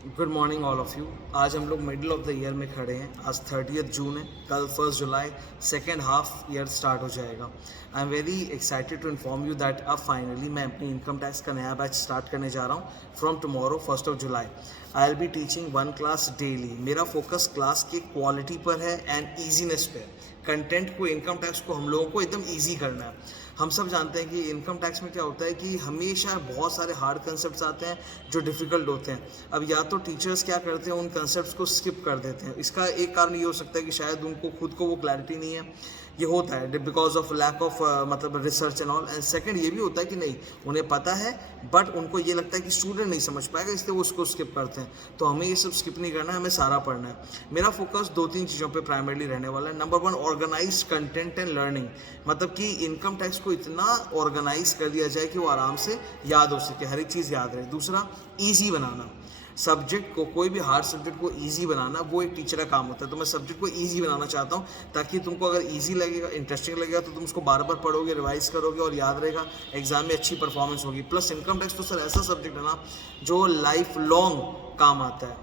Good morning all of you. आज हम लोग मिडिल ऑफ द ईयर में खड़े हैं। आज 30 जून है, कल 1 जुलाई सेकेंड हाफ ईयर स्टार्ट हो जाएगा। I am very excited to inform you that अब फाइनली मैं अपनी इनकम टैक्स का नया बैच स्टार्ट करने जा रहा हूँ from tomorrow 1 July. I will be teaching 1 class daily. मेरा फोकस क्लास की क्वालिटी पर है एंड ईजीनेस पे। कंटेंट को, इनकम टैक्स को हम लोगों को एकदम ईजी करना है। हम सब जानते हैं कि इनकम टैक्स में क्या होता है कि हमेशा बहुत सारे हार्ड कंसेप्ट्स आते हैं जो डिफ़िकल्ट होते हैं। अब या तो टीचर्स क्या करते हैं, उन कंसेप्ट्स को स्किप कर देते हैं। इसका एक कारण ये हो सकता है कि शायद उनको खुद को वो क्लैरिटी नहीं है। ये होता है बिकॉज ऑफ लैक ऑफ मतलब research and all. And second ये भी होता है कि नहीं, उन्हें पता है बट उनको ये लगता है कि स्टूडेंट नहीं समझ पाएगा, इसलिए वो उसको स्किप करते हैं। तो हमें ये सब स्किप नहीं करना है, हमें सारा पढ़ना है। मेरा फोकस 2-3 चीज़ों पे प्राइमरली रहने वाला है। Number 1, organise content and learning. मतलब कि इनकम टैक्स को इतना ऑर्गेनाइज कर दिया जाए कि वो आराम से याद हो सके, हर एक चीज़ याद रहे। दूसरा, ईजी बनाना। सब्जेक्ट को, कोई भी हार्ड सब्जेक्ट को इजी बनाना वो एक टीचर का काम होता है। तो मैं सब्जेक्ट को इजी बनाना चाहता हूँ ताकि तुमको अगर इजी लगेगा, इंटरेस्टिंग लगेगा तो तुम उसको बार बार पढ़ोगे, रिवाइज करोगे और याद रहेगा, एग्जाम में अच्छी परफॉर्मेंस होगी। प्लस इनकम टैक्स तो सर ऐसा सब्जेक्ट है ना जो लाइफ लॉन्ग काम आता है।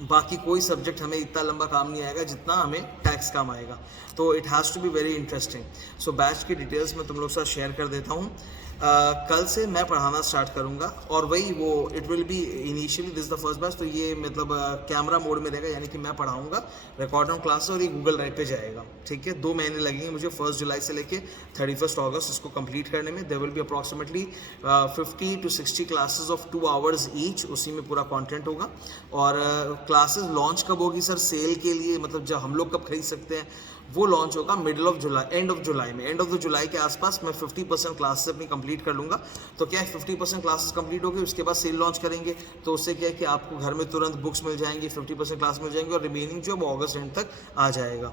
बाकी कोई सब्जेक्ट हमें इतना लंबा काम नहीं आएगा जितना हमें टैक्स काम आएगा। तो it has to be very interesting. So batch की डिटेल्स मैं तुम लोग के साथ शेयर कर देता हूँ। कल से मैं पढ़ाना स्टार्ट करूँगा और वही वो it will be initially this the first batch. तो ये मतलब कैमरा मोड में रहेगा, यानी कि मैं पढ़ाऊँगा रिकॉर्ड ऑन क्लास और ये गूगल ड्राइव पे जाएगा। ठीक है, 2 महीने लगेंगे मुझे 1 जुलाई से लेके 31 अगस्त इसको कंप्लीट करने में। There will be approximately 50 to 60 classes of 2 hours each, उसी में पूरा कॉन्टेंट होगा। और क्लासेस लॉन्च कब होगी सर सेल के लिए, मतलब जब हम लोग कब खरीद सकते हैं, वो लॉन्च होगा middle of July, end of July में। एंड ऑफ द जुलाई के आसपास मैं 50% क्लासेस अपनी कंप्लीट कर लूँगा। तो क्या है, 50% क्लासेस कंप्लीट होगी, उसके बाद सेल लॉन्च करेंगे। तो उससे क्या है कि आपको घर में तुरंत बुक्स मिल जाएंगी, 50% क्लास मिल जाएंगी और रिमेनिंग जो है वो अगस्त एंड तक आ जाएगा।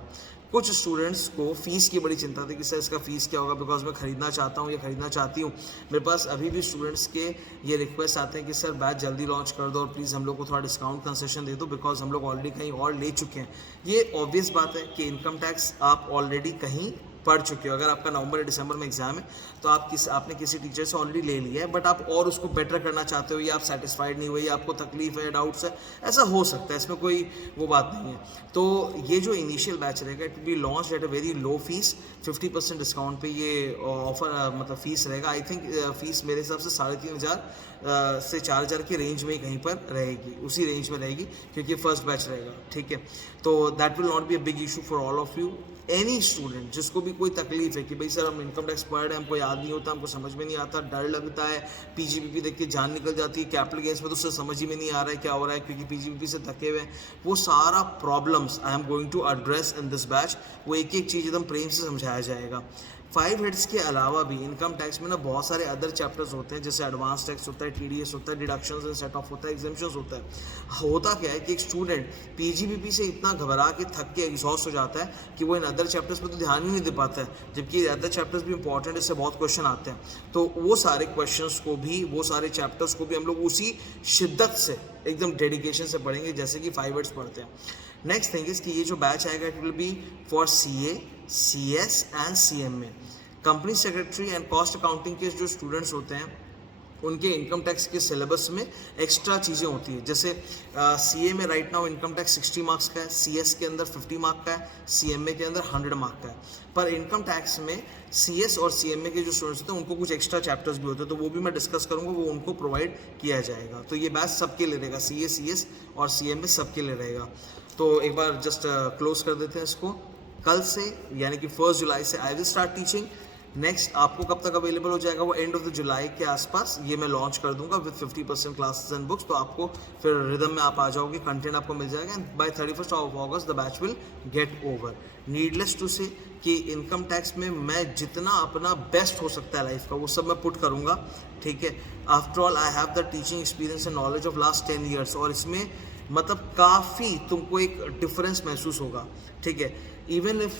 कुछ स्टूडेंट्स को फ़ीस की बड़ी चिंता थी कि सर इसका फ़ीस क्या होगा, बिकॉज मैं खरीदना चाहता हूँ या खरीदना चाहती हूँ। मेरे पास अभी भी स्टूडेंट्स के ये रिक्वेस्ट आते हैं कि सर बैच जल्दी लॉन्च कर दो और प्लीज़ हम लोग को थोड़ा डिस्काउंट कंसेशन दे दो, बिकॉज हम लोग ऑलरेडी कहीं और ले चुके हैं। ये ऑब्वियस बात है कि इनकम टैक्स आप ऑलरेडी कहीं पढ़ चुके हो। अगर आपका नवंबर या दिसंबर में एग्जाम है तो आपने किसी टीचर से ऑलरेडी ले लिया है, बट आप और उसको बेटर करना चाहते हो, या आप सेटिस्फाइड नहीं हुए, या आपको तकलीफ है, डाउट्स है, ऐसा हो सकता है, इसमें कोई वो बात नहीं है। तो ये जो इनिशियल बैच रहेगा it will be launch at a very low fees, 50% discount पे ये ऑफर मतलब फ़ीस रहेगा। आई थिंक फ़ीस मेरे हिसाब से 3,500 से 4,000 की रेंज में कहीं पर रहेगी, उसी रेंज में रहेगी, क्योंकि फर्स्ट बैच रहेगा। ठीक है, तो that will not be a big issue for all of you. Any student जिसको भी कोई तकलीफ है कि भाई सर हम इनकम टैक्स पढ़ रहे हैं, हमको याद नहीं होता, हमको समझ में नहीं आता, डर लगता है, पीजीबीपी देख के जान निकल जाती है, कैपिटल गेन्स में तो उससे समझ ही में नहीं आ रहा है क्या हो रहा है क्योंकि पीजीबीपी से थके हुए हैं, वो सारा problems I am going to address in this batch. वो एक एक चीज़ एकदम प्रेम से समझाया जाएगा। 5 हेड्स के अलावा भी इनकम टैक्स में ना बहुत सारे अदर चैप्टर्स होते हैं, जैसे एडवांस टैक्स होता है, टीडीएस होता है, डिडक्शंस एंड सेट ऑफ होता है, एग्जेम्पशंस होता है। होता क्या है कि एक स्टूडेंट पीजीबीपी से इतना घबरा के थक के एग्जॉस्ट हो जाता है कि वो इन अदर चैप्टर्स पर तो ध्यान ही नहीं दे पाता है, जबकि अदर चैप्टर्स भी इंपॉर्टेंट, इससे बहुत क्वेश्चन आते हैं। तो वो सारे क्वेश्चंस को भी, वो सारे चैप्टर्स को भी हम लोग उसी शिद्दत से एकदम डेडिकेशन से पढ़ेंगे जैसे कि 5 हेड्स पढ़ते हैं। नेक्स्ट थिंग इज कि ये जो बैच आएगा it will be for CA, CS and CMA. Company secretary and cost accounting के जो स्टूडेंट्स होते हैं उनके इनकम टैक्स के सिलेबस में एक्स्ट्रा चीज़ें होती हैं। जैसे सीए में right now income tax 60 marks का है, सीएस के अंदर 50 मार्क का है, सीएमए के अंदर 100 मार्क का है। पर इनकम टैक्स में सीएस और सीएमए के जो स्टूडेंट्स होते हैं उनको कुछ एक्स्ट्रा चैप्टर्स भी होते हैं, तो वो भी मैं डिस्कस करूँगा, वो उनको प्रोवाइड किया जाएगा। तो ये बैच सबके लिए रहेगा, सीए, सीएस और सीएमए सबके लिए रहेगा। तो एक बार जस्ट क्लोज कर देते हैं इसको। कल से यानी कि 1 जुलाई से आई विल स्टार्ट टीचिंग। नेक्स्ट आपको कब तक अवेलेबल हो जाएगा, वो एंड ऑफ द जुलाई के आसपास ये मैं लॉन्च कर दूंगा विद 50% क्लासेस एंड बुक्स। तो आपको फिर रिदम में आप आ जाओगे, कंटेंट आपको मिल जाएगा and by 31 August the batch will get over. Needless to say कि इनकम टैक्स में मैं जितना अपना बेस्ट हो सकता है लाइफ का वो सब मैं पुट करूँगा। ठीक है, after all I have the teaching experience and knowledge of last 10 years, और इसमें मतलब काफ़ी तुमको एक डिफरेंस महसूस होगा। ठीक है, इवन इफ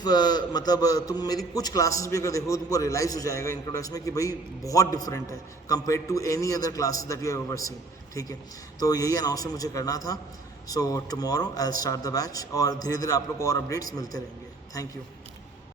मतलब तुम मेरी कुछ क्लासेस भी अगर देखो तुमको रियलाइज़ हो जाएगा इनकम टैक्स में कि भाई बहुत डिफरेंट है compare to any other classes that you have ever seen. ठीक है, तो यही अनाउंसमेंट मुझे करना था। So tomorrow I will start the batch और धीरे धीरे आप लोग को और अपडेट्स मिलते रहेंगे। Thank you.